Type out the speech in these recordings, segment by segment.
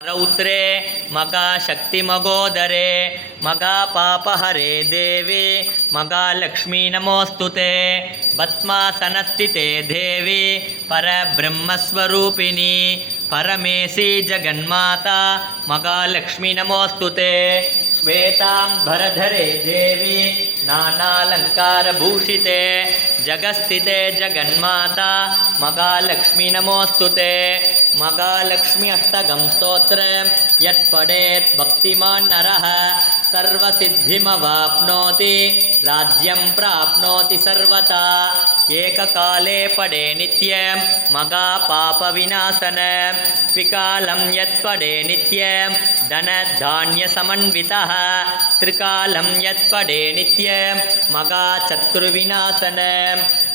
रौद्रे मगाशक्तिमगोदरे मगापापहरे देवी मगालक्ष्मी नमोऽस्तुते भस्मासनस्थिते देवी परब्रह्मस्वरूपिणी परमेशी जगन्माता मगालक्ष्मी नमोऽस्तुते श्वेताम्बरधरे देवी नानालङ्कारभूषिते जगस्थिते जगन्माता मगालक्ष्मी नमोऽस्तुते मगालक्ष्मी अष्टकं स्तोत्रं यत्पठेत् भक्तिमान् नरः सर्वसिद्धिमवाप्नोति राज्यं प्राप्नोति सर्वथा एककाले पठे नित्यं मगापापविनाशनं त्रिकालं यत्पठे नित्यं धनधान्यसमन्वितः त्रिकालं यत्पठे नित्यं मगाचतुर्विनाशनं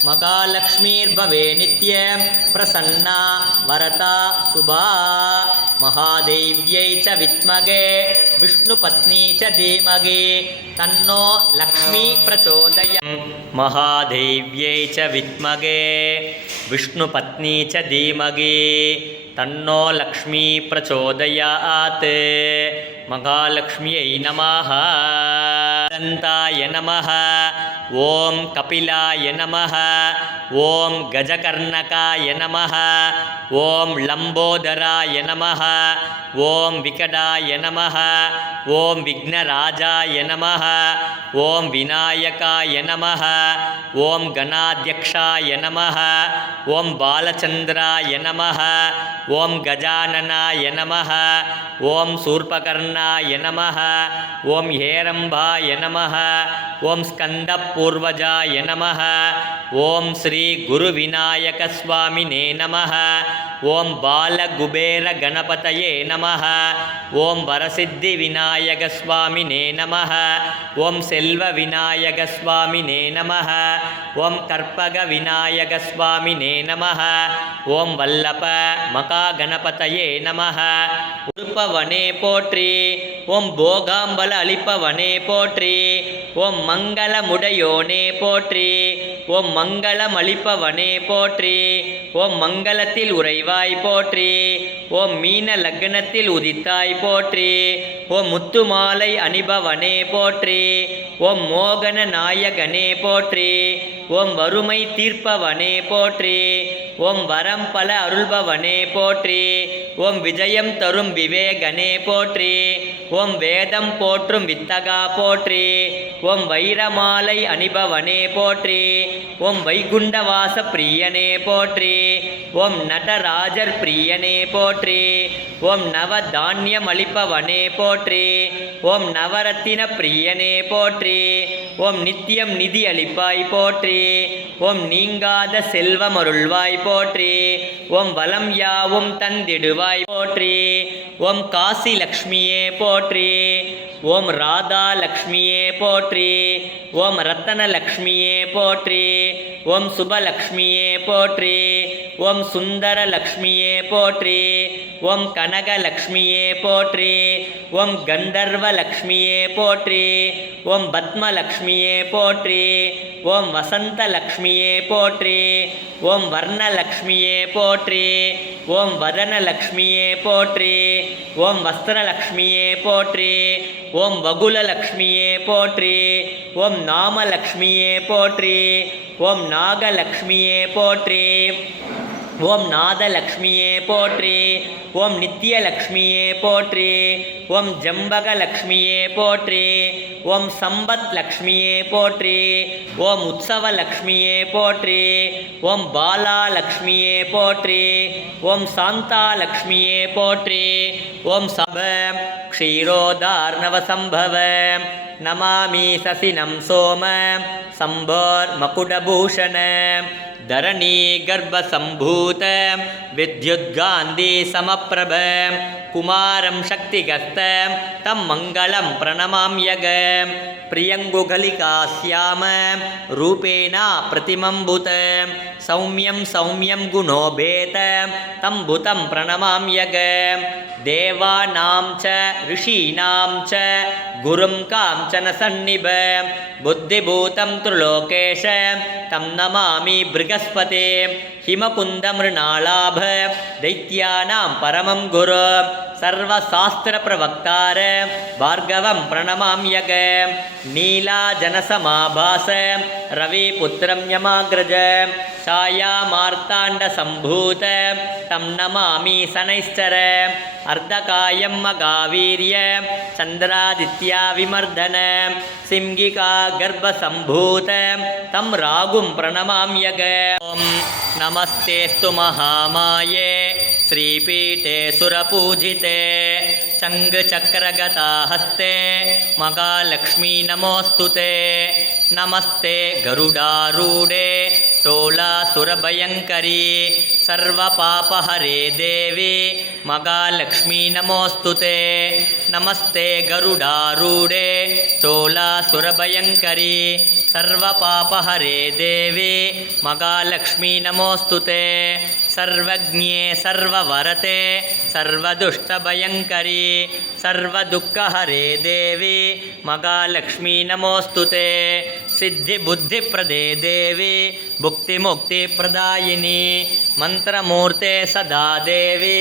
मगालक्ष्मीर्भवे नित्यं प्रसन्ना वरता शुभा महादेव्यै च विद्महे विष्णुपत्नी च धीमहि तन्नो लक्ष्मी प्रचोदयात् महादेव्यै च विद्महे विष्णुपत्नी च धीमहि तन्नो लक्ष्मी प्रचोदयात् महालक्ष्म्यै नमः दन्ताय नमः ओम कपिलाय नमः ओम गजकर्णकाय नमः ओम लंबोदराय नमः ओम विकटाय नमः ओम विघ्नराजाय नमः ओम विनायकाय नमः ओम गणाध्यक्षाय नमः ओम बालचंद्राय नमः ओम गजाननाय नमः ओम शूर्पकर्णाय नमः ओम हेरंबाय नमः ओम स्कंदपूर्वजाय नमः ओम श्री गुरुविनायकस्वामिने नमः ओम बालकुबेरगणपतये नमः ओम वरसिद्धिविनायकस्वामिने नमः ओम सेल्वविनायकस्वामिने नमः ओम कर्पगविनायकस्वामिने नमः ओम वल्लभ मकागणपतये नमः उरुपवने पोट्री ओम भोगांबल अलिपवने पोट्री ओम मंगलमुடையோனே போற்றி ஓம் மங்களம் அளிப்பவனே போற்றி ஓம் மங்களத்தில் உறைவாய் போற்றி ஓம் மீன லக்னத்தில் உதித்தாய் போற்றி ஓம் முத்துமாலை அணிபவனே போற்றி ஓம் மோகன நாயகனே போற்றி ஓம் வறுமை தீர்ப்பவனே போற்றி ஓம் வரம் பல அருள்பவனே போற்றி ஓம் விஜயம் தரும் விவேகனே போற்றி ஓம் வேதம் போற்றும் வித்தகா போற்றி ஓம் வைரமாலை அணிபவனே போற்றி ஓம் வைகுண்டவாச பிரியனே போற்றி ஓம் நடராஜர் பிரியனே போற்றி ஓம் நவதானியம் அளிப்பவனே போற்றி ஓம் நவரத்தின பிரியனே போற்றி ஓம் நித்தியம் நிதி அளிப்பாய் போற்றி ஓம் நீங்காத செல்வம் அருள்வாய் போற்றி ஓம் வலம் யாவும் தந்திடுவாய் போற்றி ஓம் காசி லக்ஷ்மியே போற்றி ஓம் ராதா லக்ஷ்மியே போற்றி ஓம் ரத்தன லக்ஷ்மியே போற்றி ஓம் சுபலக்ஷ்மியே போற்றி ஓம் சுந்தர லக்ஷ்மியே போற்றி ஓம் கனகலக்ஷ்மியே போற்றி ஓம் கந்தர்வ லக்ஷ்மியே போற்றி ஓம் பத்மலக்ஷ்மியே போற்றி ஓம் வசந்த லக்ஷ்மியே போற்றி ஓம் வர்ணலக்ஷ்மியே போற்றி ஓம் வதனலக்ஷ்மியே போற்றி ஓம் வஸ்திரலக்ஷ்மியே போற்றி ஓம் வகுலலக்ஷ்மியே போற்றி ஓம் நாமலக்ஷ்மியே போற்றி ஓம் நாகலக்ஷ்மியே போற்றி ஓம் நாதலக்ஷ்மியே போற்றி ஓம் நித்யலக்ஷ்மியே போற்றி ஓம் ஜம்பகலக்ஷ்மியே போற்றி ஓம் சம்பத் லக்ஷ்மியே போற்றி ஓம் உற்சவலக்ஷ்மியே போற்றி ஓம் பாலாலக்ஷ்மியே போற்றி ஓம் சாந்தாலக்ஷ்மியே போற்றி ஓம் சப க்ஷீரோதார்ணவசம்பவ நமாமி சசினம் சோம சம்போர் மகுடபூஷண धरणी गर्भसम्भूत विद्युद्गान्धी समप्रभ कुमारं शक्तिगस्त तं मङ्गलं प्रणमाम्यग प्रियङ्गुगलिकास्याम रूपेण प्रतिमम्बुत सौम्यं सौम्यं गुणोभेत तं भूतं प्रणमाम्यग देवानां च ऋषीणां च गुरुं काञ्चन सन्निभ बुद्धिभूतं त्रिलोकेश तं नमामि बृहस्पते हिमकुन्दमृणालाभ दैत्यानां परमं गुरु सर्वशास्त्रप्रवक्तार भार्गवं प्रणमाम्यग नीलाजनसमाभास रविपुत्रं यमाग्रज छायामार्ताण्डसम्भूत तं नमामि शनैश्चर अर्धकायं मगावीर्य चन्द्रादित्या विमर्दन सिंहिका गर्भसम्भूत तं रागुं प्रणमाम्यग ॐ नमस्तेऽस्तु महामाये श्रीपीठे सुरपूजिते शङ्खचक्रगता हस्ते महालक्ष्मी नमोऽस्तु ते नमस्ते गरुडारूढे तोलासुरभयङ्करी सर्वपापहरे देवी महालक्ष्मी नमोऽस्तु ते नमस्ते गरुडारूढे तोलासुरभयङ्करी सर्वपापहरे देवी महालक्ष्मी नमोऽस्तु ते सर्वज्ञे सर्ववरते सर्वदुष्टभयङ्करी सर्वदुःखहरे देवी महालक्ष्मी नमोऽस्तु ते सिद्धिबुद्धिप्रदे देवी भुक्तिमुक्तिप्रदायिनी मन्त्रमूर्ते सदा देवी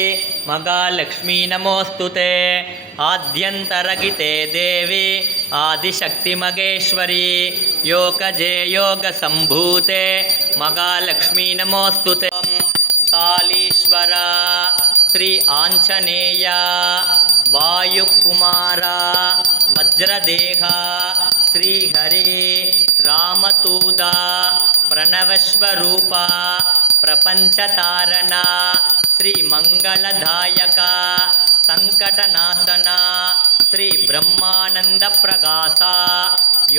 महालक्ष्मी नमोऽस्तु ते आद्यन्तरहिते देवी आदिशक्तिमगेश्वरी योगजे योगसम्भूते महालक्ष्मी नमोऽस्तु ते सालीश्वरा श्री आञ्जनेया वायुकुमारा वज्रदेहा श्रीहरि रामतूदा प्रणवस्वरूपा प्रपञ्चतारणा श्रीमङ्गलदायका संकटनाशना श्री ब्रह्मानन्दप्रकाशा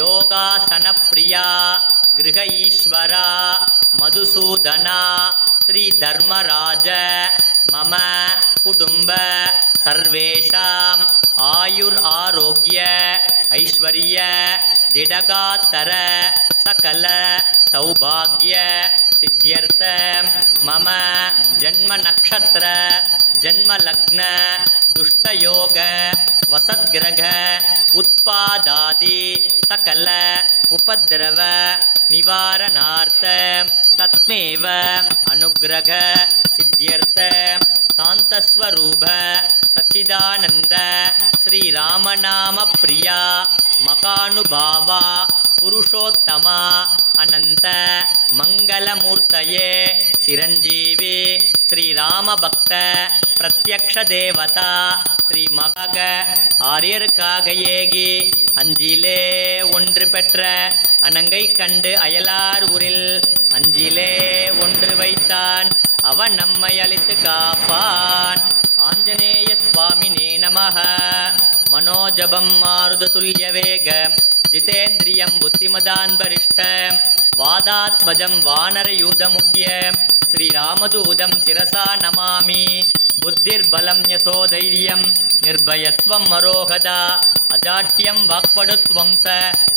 योगासनप्रिया गृह ईश्वरा मधुसूदना श्री धर्मराज मम कुटुंब सर्वेषां आयुर् आरोग्य ऐश्वर्य दिडगातर सकल सौभाग्य सिद्ध्यर्थ मम जन्म नक्षत्र जन्म लग्न दुष्टयोग वसद्ग्रह उत्पादादि सकल उपद्रव निवारणार्थ तत्मेव अनुग्रह सिद्ध्यर्थ शांतस्वरूप सच्चिदानंद श्री रामनाम प्रिया मकानुभावा पुरुषोत्तमा अनंत मंगलमूर्तये चिरंजीवी श्री राम भक्त प्रत्यक्ष देवता श्री மக ஆரியர்க்காக ஏகி அஞ்சிலே ஒன்று பெற்ற அனங்கை கண்டு அயலார் ஊரில் அஞ்சிலே ஒன்று வைத்தான் அவன் நம்மை அழித்து காப்பான் ஆஞ்சநேய சுவாமினே நமः மனோஜபம் மாருததுல்ய வேக जितेन्द्रियं बुद्धिमदान् वरिष्ठ वादात्मजं वानरयूथमुख्य श्रीरामदूतं शिरसा नमामि बुद्धिर्बलं यशोधैर्यं निर्भयत्वं मरोहदा अजाट्यं वाक्पटुत्वं स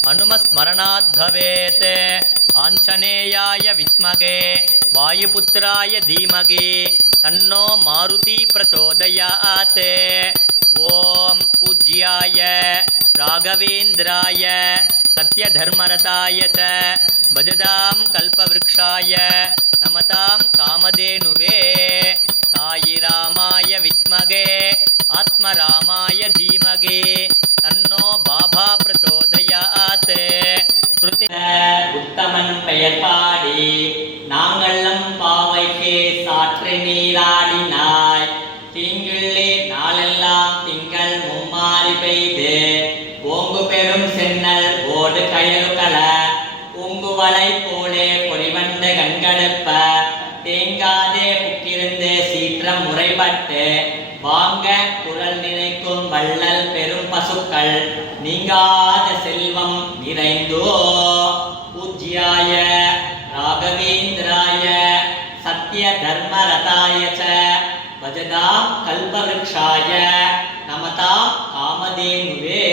हनुमस्मरणात् भवेत् आञ्जनेयाय विद्महे वायुपुत्राय धीमहि तन्नो मारुति प्रचोदयात् ओम पूज्याय राघवेन्द्राय सत्यधर्मरताय च भजदां कल्पवृक्षाय नमतां कामधेनुवे साईरामाय विद्महे आत्मरामाय धीमहि तन्नो बाबा प्रचोदयात् श्रुति उत्तमन பெயர் பாடி நாங்களம் பாவைக்கு சாற்று நீராடினாய் தீங்குள்ளே நாளெல்லாம் திங்கள் மும்மாறி பெய்து ஓங்கு பெரும் சென்னல் ஓடு கயலுகள பூங்குவளை போலே பொறிவண்டு கண்கடுப்ப தேங்காதே புக்கிருந்து சீற்றம் முறைப்பட்டு வாங்க குரல் நினைக்கும் வள்ளல் பெரும் பசுக்கள் நீங்காத செல்வம் நிறைந்தோ பூஜ்யாய ராகவேந்திராய சத்ய தர்மரதாய ச भजदां कल्पवृक्षाय नमतां कामधेनुवे